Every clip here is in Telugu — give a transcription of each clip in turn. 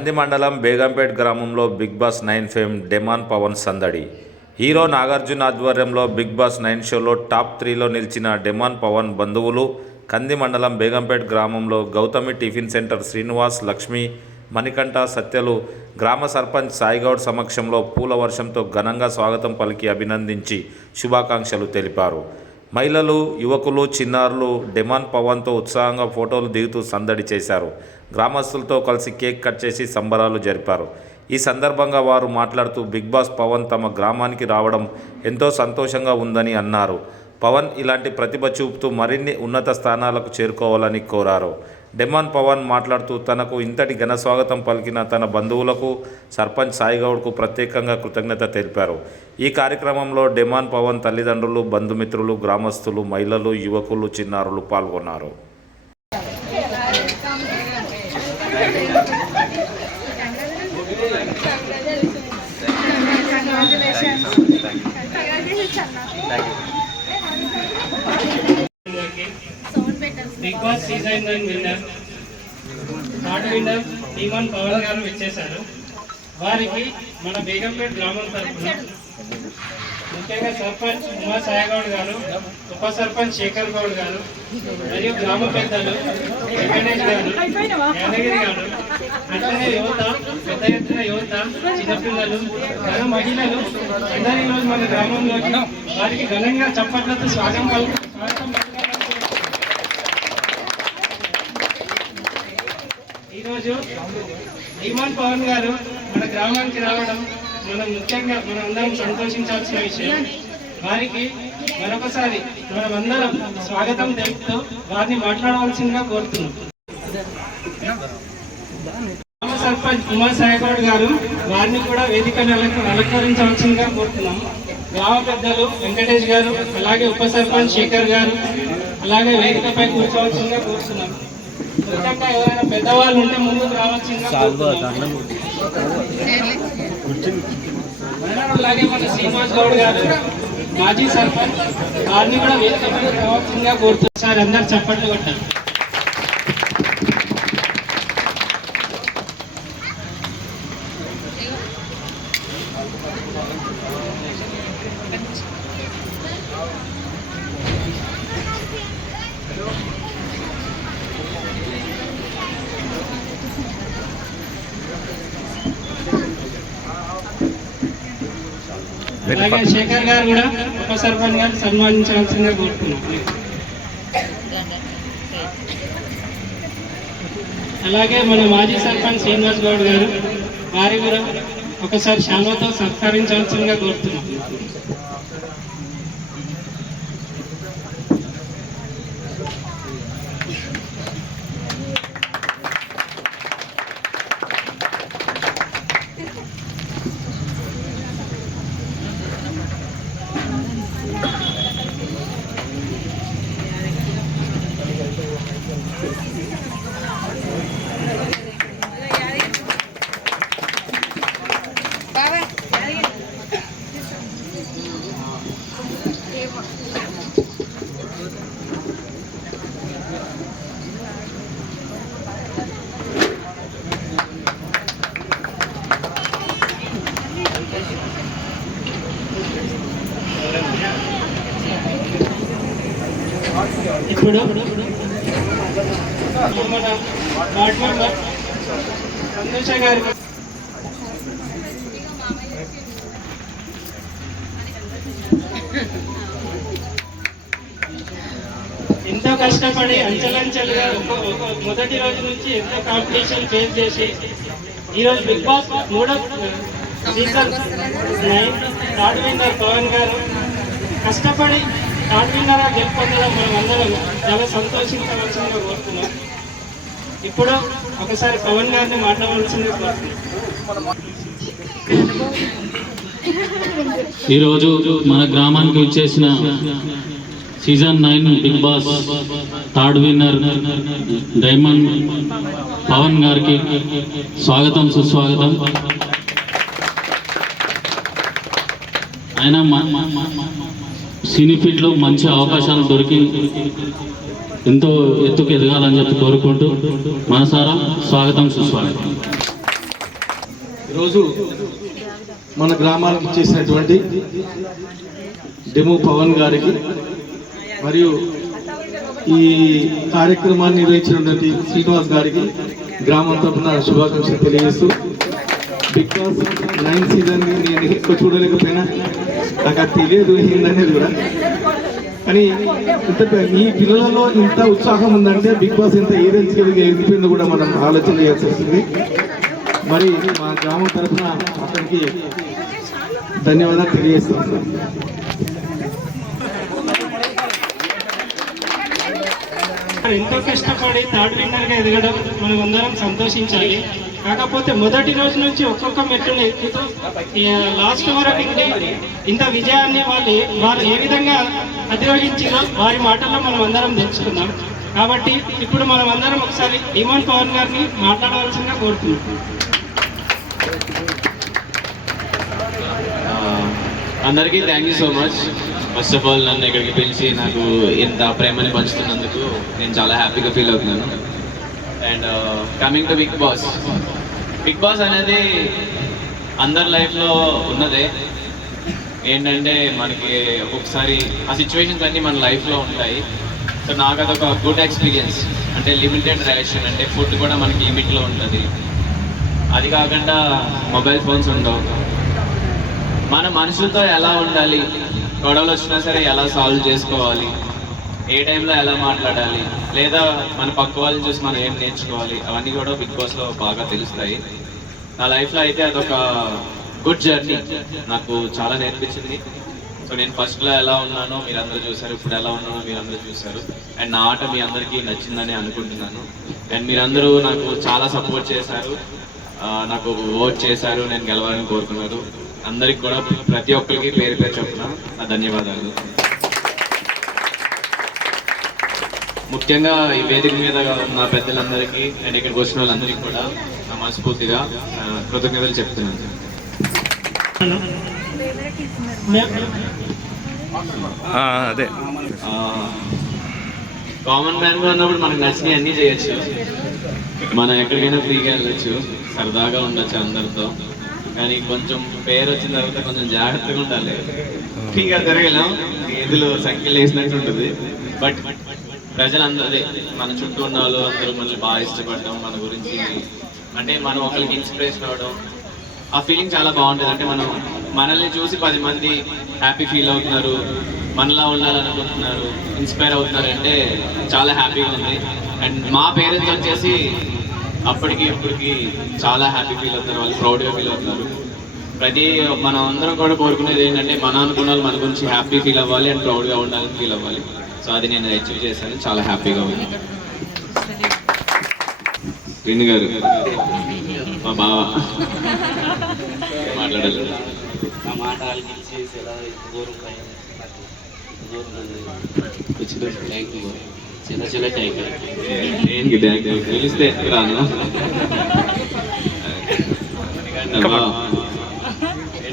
కంది మండలం బేగంపేట్ గ్రామంలో Bigg Boss 9 fame demon Pavan సందడి. హీరో నాగార్జున ఆధ్వర్యంలో బిగ్ బాస్ 9 షోలో టాప్ 3లో నిలిచిన డెమాన్ పవన్ బంధువులు కంది మండలం బేగంపేట్ గ్రామంలో గౌతమి టిఫిన్ సెంటర్ శ్రీనివాస్, లక్ష్మి, మణికంఠ, సత్యలు గ్రామ సర్పంచ్ సాయిగౌడ్ సమక్షంలో పూల వర్షంతో ఘనంగా స్వాగతం పలికి అభినందించి శుభాకాంక్షలు తెలిపారు. మహిళలు, యువకులు, చిన్నారులు డెమాన్ పవన్తో ఉత్సాహంగా ఫోటోలు దిగుతూ సందడి చేశారు. గ్రామస్తులతో కలిసి కేక్ కట్ చేసి సంబరాలు జరిపారు. ఈ సందర్భంగా వారు మాట్లాడుతూ బిగ్ బాస్ పవన్ తమ గ్రామానికి రావడం ఎంతో సంతోషంగా ఉందని అన్నారు. పవన్ ఇలాంటి ప్రతిభ చూపుతూ మరిన్ని ఉన్నత స్థానాలకు చేరుకోవాలని కోరారు. డెమాన్ పవన్ మాట్లాడుతూ తనకు ఇంతటి ఘన స్వాగతం పలికిన తన బంధువులకు, సర్పంచ్ సాయిగౌడ్కు ప్రత్యేకంగా కృతజ్ఞత తెలిపారు. ఈ కార్యక్రమంలో డెమాన్ పవన్ తల్లిదండ్రులు, బంధుమిత్రులు, గ్రామస్తులు, మహిళలు, యువకులు, చిన్నారులు పాల్గొన్నారు. Bigg Boss season 9 winner third winner demon Pavan garu వచ్చేసారు. వారికి మన బేగంపేట్ గ్రామం తరఫున ముఖ్యంగా సర్పంచ్ ఉమా సాయిగౌడ్ గారు, ఉప సర్పంచ్ శేఖర్ గౌడ్ గారు మరియు గ్రామ పెద్దలు వెంకటేష్ గారు, యాదగిరి గారు, అట్లనే యువత, పెద్ద ఎత్తున యువత, చిన్నపిల్లలు, ఘన మహిళలు అందరి రోజు మన గ్రామంలోకి వారికి ఘనంగా చప్పట్లతో స్వాగతం ఈరోజు డెమాన్ పవన్ గారు మన గ్రామానికి రావడం మనం ముఖ్యంగా మనం అందరం సంతోషించాల్సిన విషయం. వారికి మరొకసారి మనమందరం స్వాగతం తెలుపుతూ వారిని మాట్లాడవలసిందిగా కోరుతున్నాం. గ్రామ సర్పంచ్ ఉమా సాయిగౌడ్ గారు వారిని కూడా వేదికను అలంకరించవలసిందిగా కోరుతున్నాం. గ్రామ పెద్దలు వెంకటేష్ గారు, అలాగే ఉప సర్పంచ్ శేఖర్ గారు అలాగే వేదికపై కూర్చోవలసిందిగా కోరుతున్నాం. ముఖ్యంగా ఎవరైనా పెద్దవాళ్ళు ఉంటే ముందుకు రావాల్సిందిగా కోరుతున్నాం. అలాగే మన శ్రీనివాస్ గౌడ్ గారు మాజీ సర్పంచ్ వారిని కూడా వేదికపై రావాల్సిందిగా కోరుతున్నాం. సార్ అందరు చప్పట్లు కొట్టారు. అలాగే శేఖర్ గారు కూడా ఉప సర్పంచ్ గారు సన్మానించవలసిందిగా కోరుతున్నాం. అలాగే మన మాజీ సర్పంచ్ శ్రీనివాస్ గౌడ్ గారు వారి కూడా ఒకసారి శాలువాతో సత్కరించవలసిందిగా కోరుతున్నాం. ఇప్పుడు మన వార్డ్ మెంబర్ సంతోష గారి ఎంతో కష్టపడి అంచెలంచెలుగా మొదటి రోజు నుంచి ఎంతో కాంపిటీషన్ ఫేస్ చేసి ఈరోజు బిగ్ బాస్ 3వ సీజన్ 9 థర్డ్ విన్నర్ పవన్ గారు కష్టపడి థర్డ్ విన్నర్గా గెలుపొందడం మనం అందరం చాలా సంతోషించవలసిందిగా కోరుతున్నాం. ఇప్పుడు ఒకసారి పవన్ గారిని మాట్లాడవలసిందిగా కోరుతున్నాం. ఈరోజు మన గ్రామానికి వచ్చేసిన season 9 Bigg Boss third winner diamond Pavan గారికి స్వాగతం, సుస్వాగతం. ఆయన సినీ ఫీల్డ్లో మంచి అవకాశాలు దొరికి ఎంతో ఎత్తుకు ఎదగాలని చెప్పి కోరుకుంటూ మనసారా స్వాగతం, సుస్వాగతం. ఈరోజు మన గ్రామానికి చేసినటువంటి డెమో పవన్ గారికి మరియు ఈ కార్యక్రమాన్ని నిర్వహించినటువంటి శ్రీనివాస్ గారికి గ్రామం తరఫున శుభాకాంక్షలు తెలియజేస్తూ బిగ్ బాస్ 9 సీజన్ నేను ఎక్కువ చూడలేకపోయినా నాకు అది తెలియదు ఏందనేది కూడా, కానీ ఇంత ఈ పిల్లలలో ఇంత ఉత్సాహం ఉందంటే బిగ్ బాస్ ఎంత ఏ రేంజ్కి ఎదిగిపోయిందో కూడా మనం ఆలోచన చేయాల్సి వస్తుంది. మరి మా గ్రామం తరఫున అతనికి ధన్యవాదాలు తెలియజేస్తున్నాను. ఎంతో కష్టపడి థర్డ్ విన్నర్గా ఎదగడం మనం అందరం సంతోషించాలి. కాకపోతే మొదటి రోజు నుంచి ఒక్కొక్క మెట్టును ఎక్కుతూ లాస్ట్ వరకు ఇంత విజయాన్ని వారు ఏ విధంగా అధిరోహించారో వారి మాటల్లో మనం అందరం తెలుసుకుందాం. కాబట్టి ఇప్పుడు మనం అందరం ఒకసారి డిమాండ్ పవన్ గారిని మాట్లాడవలసిందిగా కోరుతున్నాం. అందరికీ thank you so much. First of all నన్ను ఇక్కడికి పిలిచి నాకు ఇంత ప్రేమని పంచుతున్నందుకు నేను చాలా హ్యాపీగా ఫీల్ అవుతున్నాను. And coming to Bigg Boss అనేది అందరి లైఫ్లో ఉన్నదే. ఏంటంటే మనకి ఒక్కొక్కసారి ఆ సిచ్యువేషన్స్ అన్నీ మన లైఫ్లో ఉంటాయి. సో నాకు అదొక గుడ్ ఎక్స్పీరియన్స్. అంటే లిమిటెడ్ రిలేషన్, అంటే ఫుడ్ కూడా మనకి లిమిట్లో ఉంటుంది. అది కాకుండా మొబైల్ ఫోన్స్ ఉండవు. మన మనుషులతో ఎలా ఉండాలి, గొడవలు వచ్చినా సరే ఎలా సాల్వ్ చేసుకోవాలి, ఏ టైంలో ఎలా మాట్లాడాలి, లేదా మన పక్క వాళ్ళని చూసి మనం ఏం నేర్చుకోవాలి, అవన్నీ కూడా బిగ్ బాస్లో బాగా తెలుస్తాయి. నా లైఫ్లో అయితే అదొక గుడ్ జర్నీ, నాకు చాలా నేర్పించింది. సో నేను ఫస్ట్లో ఎలా ఉన్నానో మీరందరూ చూసారు, ఇప్పుడు ఎలా ఉన్నానో మీరందరూ చూసారు. అండ్ నా ఆట మీ అందరికీ నచ్చిందని అనుకుంటున్నాను. అండ్ మీరందరూ నాకు చాలా సపోర్ట్ చేశారు, నాకు ఓట్ చేశారు, నేను గెలవాలని కోరుకున్నారు. అందరికి కూడా ప్రతి ఒక్కరికి పేరు పేరు చెప్తున్నా నా ధన్యవాదాలు. ముఖ్యంగా ఈ వేదిక మీద ఉన్న పెద్దలందరికీ అండ్ ఇక్కడికి వచ్చిన వాళ్ళందరికీ కూడా నా మనస్ఫూర్తిగా కృతజ్ఞతలు చెప్తున్నాను. అదే కామన్ మ్యాన్గా ఉన్నప్పుడు మనకు నచ్చినవి అన్నీ చేయొచ్చు, మనం ఎక్కడికైనా ఫ్రీగా వెళ్ళొచ్చు, సరదాగా ఉండొచ్చు అందరితో. కానీ కొంచెం పేరు వచ్చిన తర్వాత కొంచెం జాగ్రత్తగా ఉండాలి. ఫ్రీగా తిరగలేం, ఏదులో సంఖ్యలు వేసినట్టు ఉంటుంది. బట్ ప్రజలందరూ అదే మన చుట్టూ ఉన్న వాళ్ళు అందరూ మనల్ని బాగా ఇష్టపడడం, మన గురించి అంటే మనం ఒకరికి ఇన్స్పిరేషన్ అవ్వడం, ఆ ఫీలింగ్ చాలా బాగుంటుంది. అంటే మనల్ని చూసి 10 మంది హ్యాపీ ఫీల్ అవుతున్నారు, మనలా ఉండాలనుకుంటున్నారు, ఇన్స్పైర్ అవుతున్నారు అంటే చాలా హ్యాపీగా ఉంది. అండ్ మా పేరెంట్స్ వచ్చేసి అప్పటికి ఇప్పటికి చాలా హ్యాపీ ఫీల్ అవుతారు, వాళ్ళు ప్రౌడ్గా ఫీల్ అవుతారు. మనం అందరం కూడా కోరుకునేది ఏంటంటే మన అనుకున్న వాళ్ళు మన గురించి హ్యాపీ ఫీల్ అవ్వాలి అండ్ ప్రౌడ్గా ఉండాలని ఫీల్ అవ్వాలి. సో అది నేను అచీవ్ చేశాను, చాలా హ్యాపీగా ఉంది. శ్రీని గారు మా బావ మాట్లాడాలి. తెలిస్తే రాను,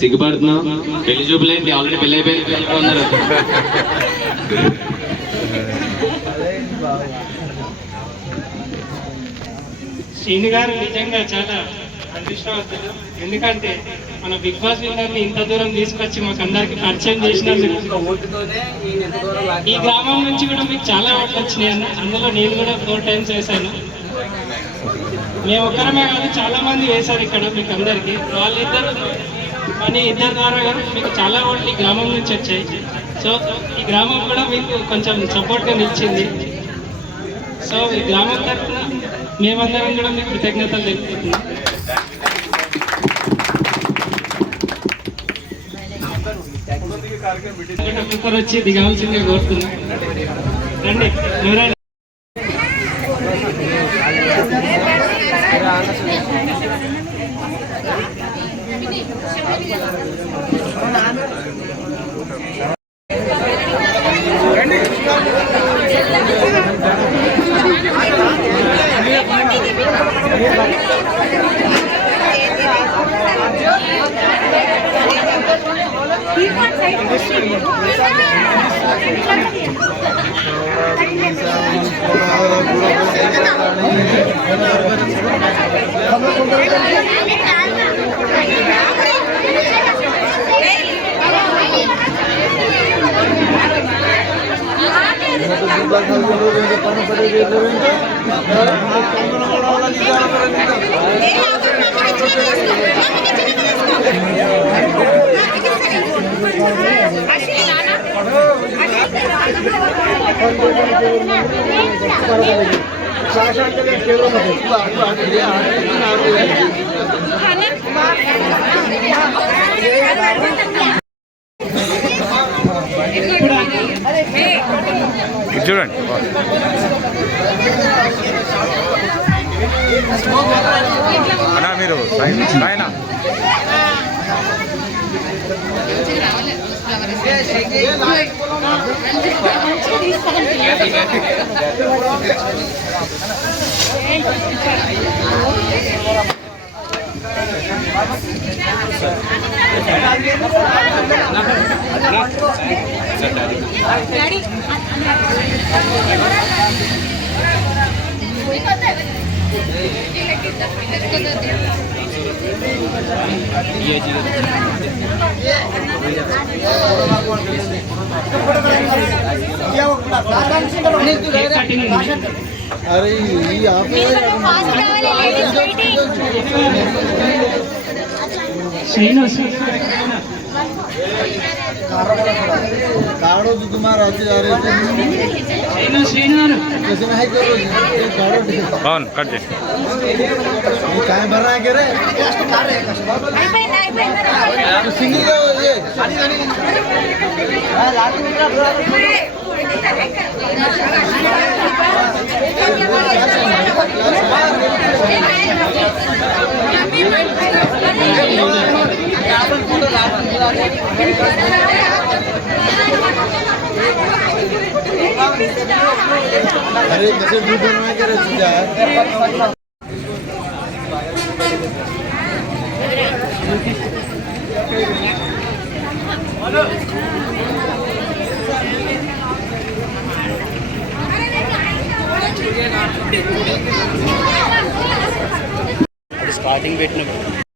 సిగ్గుపడుతున్నావు. పెళ్లి చూపులేంటి, ఆల్రెడీ పెళ్లి అయిపోయింది, పిల్లలు ఉన్నారు. శ్రీని గారు నిజంగా చాలా అదృష్టవంతులు. ఎందుకంటే మన బిగ్ బాస్ విన్నర్ని ఇంత దూరం తీసుకొచ్చి మాకు అందరికి పరిచయం చేసినందుకు. ఈ గ్రామం నుంచి కూడా మీకు చాలా ఓట్లు వచ్చినాయి అన్న, అందులో నేను కూడా 4 times వేశాను. మేము ఒక్కరమే కాదు, చాలా మంది వేశారు ఇక్కడ మీకు అందరికి. వాళ్ళిద్దరు కానీ ఇద్దరు ద్వారా కూడా మీకు చాలా ఓట్లు ఈ గ్రామం నుంచి వచ్చాయి. సో ఈ గ్రామం కూడా మీకు కొంచెం సపోర్ట్గా నిలిచింది. సో ఈ గ్రామం తరఫున మేమందరం కూడా మీకు కృతజ్ఞతలు తెలుపుతున్నాం. ఒక్కొక్కరు వచ్చి దిగాల్సిందిగా కోరుతున్నాం. రండి, ఎవరైనా చూడండి అన్నా మీరు ఆయన अरे काढ़ो तो तुम्हारा अच्छे जा रहे कैसे में है कौन कट दे काय भर रहा है कह रहे सिंगिंग ये अरे कैसे वीडियो में कह रहे चीजा స్టార్టింగ్ పెట్టినప్పుడు